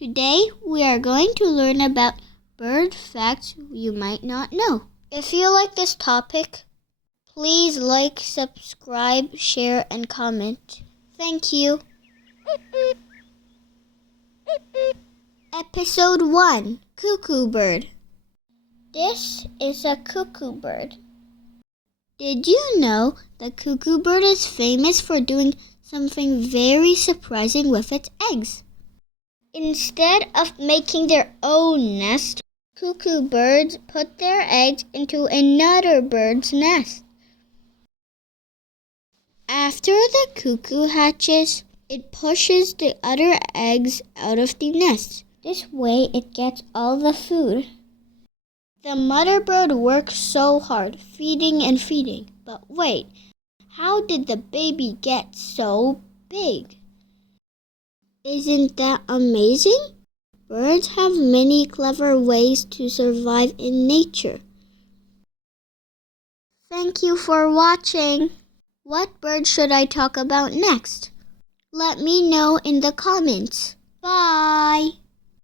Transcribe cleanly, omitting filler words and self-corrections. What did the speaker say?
Today we are going to learn about bird facts you might not know. If you like this topic, please like, subscribe, share, and comment. Thank you. Episode 1, Cuckoo Bird. This is a cuckoo bird. Did you know the cuckoo bird is famous for doing something very surprising with its eggs? Instead of making their own nest, cuckoo birds put their eggs into another bird's nest. After the cuckoo hatches, it pushes the other eggs out of the nest. This way it gets all the food. The mother bird works so hard, feeding and feeding. But wait, how did the baby get so big? Isn't that amazing? Birds have many clever ways to survive in nature. Thank you for watching. What bird should I talk about next? Let me know in the comments. Bye!